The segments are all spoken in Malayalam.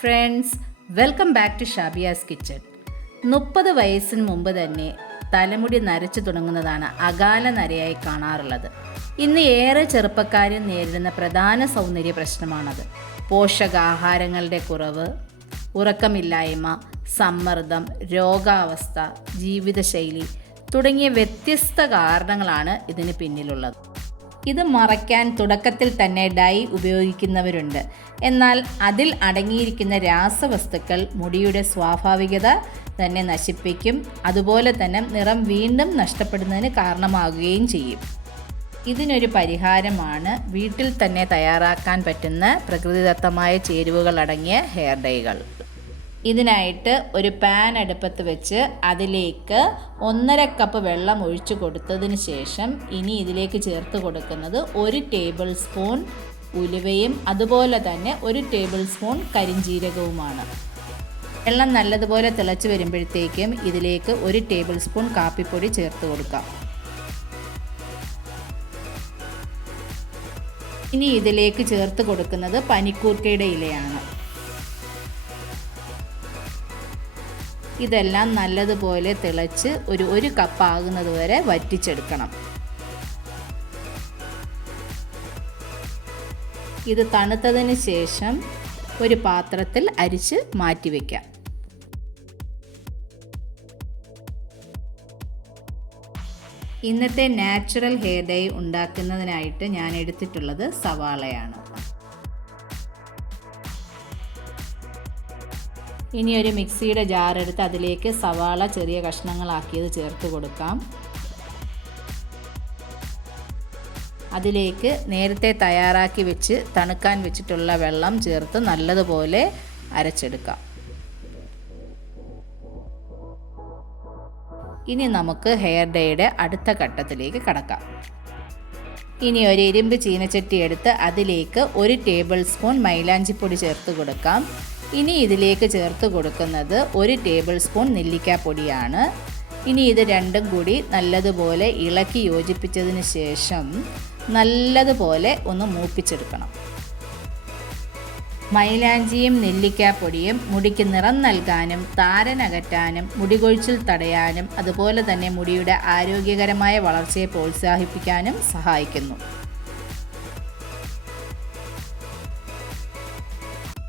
Friends welcome back to Shabiya's kitchen മുപ്പത് വയസ്സിന് മുമ്പ് തന്നെ തലമുടി നരച്ചു തുടങ്ങുന്നതാണ് അകാല നരയായി കാണാറുള്ളത്. ഇന്ന് ഏറെ ചെറുപ്പക്കാരും നേരിടുന്ന പ്രധാന സൗന്ദര്യ പ്രശ്നമാണത്. പോഷകാഹാരങ്ങളുടെ കുറവ് ഉറക്കമില്ലായ്മ സമ്മർദ്ദം രോഗാവസ്ഥ ജീവിതശൈലി തുടങ്ങിയ വ്യത്യസ്ത കാരണങ്ങളാണ് ഇതിന് പിന്നിലുള്ളത്. ഇത് മറയ്ക്കാൻ തുടക്കത്തിൽ തന്നെ ഡൈ ഉപയോഗിക്കുന്നവരുണ്ട്. എന്നാൽ അതിൽ അടങ്ങിയിരിക്കുന്ന രാസവസ്തുക്കൾ മുടിയുടെ സ്വാഭാവികത തന്നെ നശിപ്പിക്കും. അതുപോലെ തന്നെ നിറം വീണ്ടും നഷ്ടപ്പെടുന്നതിന് കാരണമാകുകയും ചെയ്യും. ഇതിനൊരു പരിഹാരമാണ് വീട്ടിൽ തന്നെ തയ്യാറാക്കാൻ പറ്റുന്ന പ്രകൃതിദത്തമായ ചേരുവകൾ അടങ്ങിയ ഹെയർ ഡൈകൾ. ഇതിനായിട്ട് ഒരു പാൻ അടുപ്പത്ത് വെച്ച് അതിലേക്ക് ഒന്നര കപ്പ് വെള്ളം ഒഴിച്ചു കൊടുത്തതിന് ശേഷം ഇനി ഇതിലേക്ക് ചേർത്ത് കൊടുക്കുന്നത് ഒരു ടേബിൾ സ്പൂൺ ഉലുവയും അതുപോലെ തന്നെ ഒരു ടേബിൾ സ്പൂൺ കരിഞ്ജീരകവുമാണ് വെള്ളം നല്ലതുപോലെ തിളച്ച് വരുമ്പോഴത്തേക്കും ഇതിലേക്ക് ഒരു ടേബിൾ സ്പൂൺ കാപ്പിപ്പൊടി ചേർത്ത് കൊടുക്കാം. ഇനി ഇതിലേക്ക് ചേർത്ത് കൊടുക്കുന്നത് പനിക്കൂർക്കയുടെ ഇലയാണ്. ഇതെല്ലാം നല്ലതുപോലെ തിളച്ച് ഒരു ഒരു കപ്പ് ആകുന്നത് വരെ വറ്റിച്ചെടുക്കണം. ഇത് തണുത്തതിന് ശേഷം ഒരു പാത്രത്തിൽ അരിച്ച് മാറ്റി വയ്ക്കാം ഇന്നത്തെ നാച്ചുറൽ ഹെയർ ഡൈ ഉണ്ടാക്കുന്നതിനായിട്ട് ഞാൻ എടുത്തിട്ടുള്ളത് സവാളയാണ്. ഇനി ഒരു മിക്സിയുടെ ജാർ എടുത്ത് അതിലേക്ക് സവാള ചെറിയ കഷ്ണങ്ങളാക്കിയത് ചേർത്ത് കൊടുക്കാം. അതിലേക്ക് നേരത്തെ തയ്യാറാക്കി വെച്ച് തണുക്കാൻ വെച്ചിട്ടുള്ള വെള്ളം ചേർത്ത് നല്ലതുപോലെ അരച്ചെടുക്കാം. ഇനി നമുക്ക് ഹെയർ ഡേയുടെ അടുത്ത ഘട്ടത്തിലേക്ക് കടക്കാം. ഇനി ഒരു ഇരുമ്പ് ചീനച്ചട്ടി എടുത്ത് അതിലേക്ക് ഒരു ടേബിൾ സ്പൂൺ മൈലാഞ്ചിപ്പൊടി ചേർത്ത് കൊടുക്കാം. ഇനി ഇതിലേക്ക് ചേർത്ത് കൊടുക്കുന്നത് ഒരു ടേബിൾ സ്പൂൺ നെല്ലിക്കാപ്പൊടിയാണ്. ഇനി ഇത് രണ്ടും കൂടി നല്ലതുപോലെ ഇളക്കി യോജിപ്പിച്ചതിന് ശേഷം നല്ലതുപോലെ ഒന്ന് മൂപ്പിച്ചെടുക്കണം. മൈലാഞ്ചിയും നെല്ലിക്കാപ്പൊടിയും മുടിക്ക് നിറം നൽകാനും താരനകറ്റാനും മുടികൊഴിച്ചിൽ തടയാനും അതുപോലെ തന്നെ മുടിയുടെ ആരോഗ്യകരമായ വളർച്ചയെ പ്രോത്സാഹിപ്പിക്കാനും സഹായിക്കുന്നു.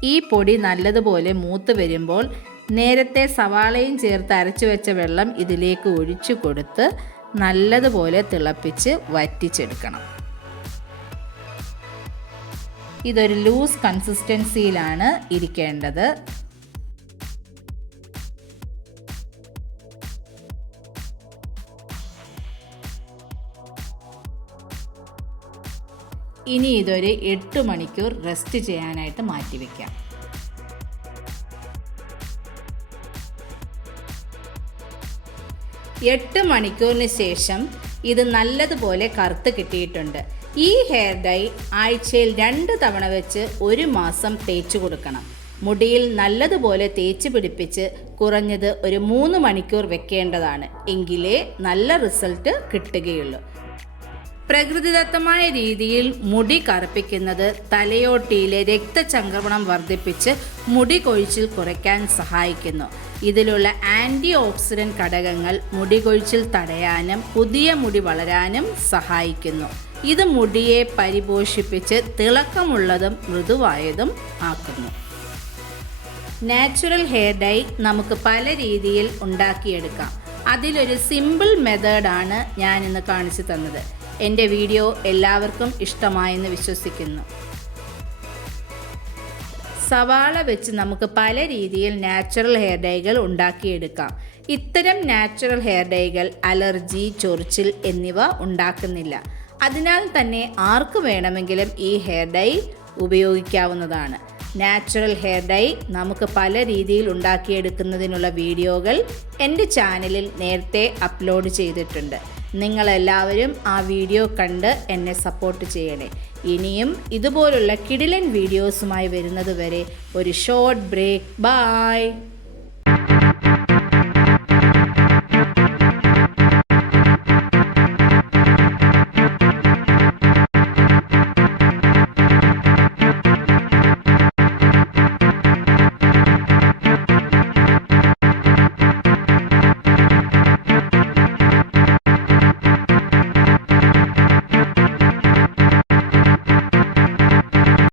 ഈ പൊടി നല്ലതുപോലെ മൂത്ത് വരുമ്പോൾ നേരത്തെ സവാളയും ചേർത്ത് അരച്ചു വെച്ച വെള്ളം ഇതിലേക്ക് ഒഴിച്ചു കൊടുത്ത് നല്ലതുപോലെ തിളപ്പിച്ച് വറ്റിച്ചെടുക്കണം. ഇതൊരു ലൂസ് കൺസിസ്റ്റൻസിയിലാണ് ഇരിക്കേണ്ടത്. ഇനി ഇതൊരു എട്ട് മണിക്കൂർ റെസ്റ്റ് ചെയ്യാനായിട്ട് മാറ്റിവെക്കാം എട്ട് മണിക്കൂറിന് ശേഷം ഇത് നല്ലതുപോലെ കറുത്ത് കിട്ടിയിട്ടുണ്ട്. ഈ ഹെയർ ഡൈ ആഴ്ചയിൽ രണ്ട് തവണ വെച്ച് ഒരു മാസം തേച്ചു കൊടുക്കണം. മുടിയിൽ നല്ലതുപോലെ തേച്ച് പിടിപ്പിച്ച് കുറഞ്ഞത് ഒരു മൂന്ന് മണിക്കൂർ വെക്കേണ്ടതാണ്. എങ്കിലേ നല്ല റിസൾട്ട് കിട്ടുകയുള്ളൂ. പ്രകൃതിദത്തമായ രീതിയിൽ മുടി കറുപ്പിക്കുന്നത് തലയോട്ടിയിലെ രക്തചംക്രമണം വർദ്ധിപ്പിച്ച് മുടി കൊഴിച്ചിൽ കുറയ്ക്കാൻ സഹായിക്കുന്നു. ഇതിലുള്ള ആന്റി ഓക്സിഡന്റ് ഘടകങ്ങൾ മുടി കൊഴിച്ചിൽ തടയാനും പുതിയ മുടി വളരാനും സഹായിക്കുന്നു. ഇത് മുടിയെ പരിപോഷിപ്പിച്ച് തിളക്കമുള്ളതും മൃദുവായതും ആക്കുന്നു. നാച്ചുറൽ ഹെയർ ഡൈ നമുക്ക് പല രീതിയിൽ ഉണ്ടാക്കിയെടുക്കാം. അതിലൊരു സിമ്പിൾ മെത്തേഡാണ് ഞാനിന്ന് കാണിച്ചു തന്നത്. എന്റെ വീഡിയോ എല്ലാവർക്കും ഇഷ്ടമായെന്ന് വിശ്വസിക്കുന്നു. സവാള വെച്ച് നമുക്ക് പല രീതിയിൽ നാച്ചുറൽ ഹെയർ ഡൈകൾ ഉണ്ടാക്കിയെടുക്കാം. ഇത്തരം നാച്ചുറൽ ഹെയർ ഡൈകൾ അലർജി ചൊറിച്ചിൽ എന്നിവ ഉണ്ടാക്കുന്നില്ല. അതിനാൽ തന്നെ ആർക്ക് വേണമെങ്കിലും ഈ ഹെയർ ഡൈ ഉപയോഗിക്കാവുന്നതാണ്. നാച്ചുറൽ ഹെയർ ഡൈ നമുക്ക് പല രീതിയിൽ ഉണ്ടാക്കിയെടുക്കുന്നതിനുള്ള വീഡിയോകൾ എന്റെ ചാനലിൽ നേരത്തെ അപ്ലോഡ് ചെയ്തിട്ടുണ്ട്. നിങ്ങളെല്ലാവരും ആ വീഡിയോ കണ്ട് എന്നെ സപ്പോർട്ട് ചെയ്യണേ. ഇനിയും ഇതുപോലുള്ള കിടിലൻ വീഡിയോസുമായി വരുന്നത് വരെ ഒരു ഷോർട്ട് ബ്രേക്ക് ബായ്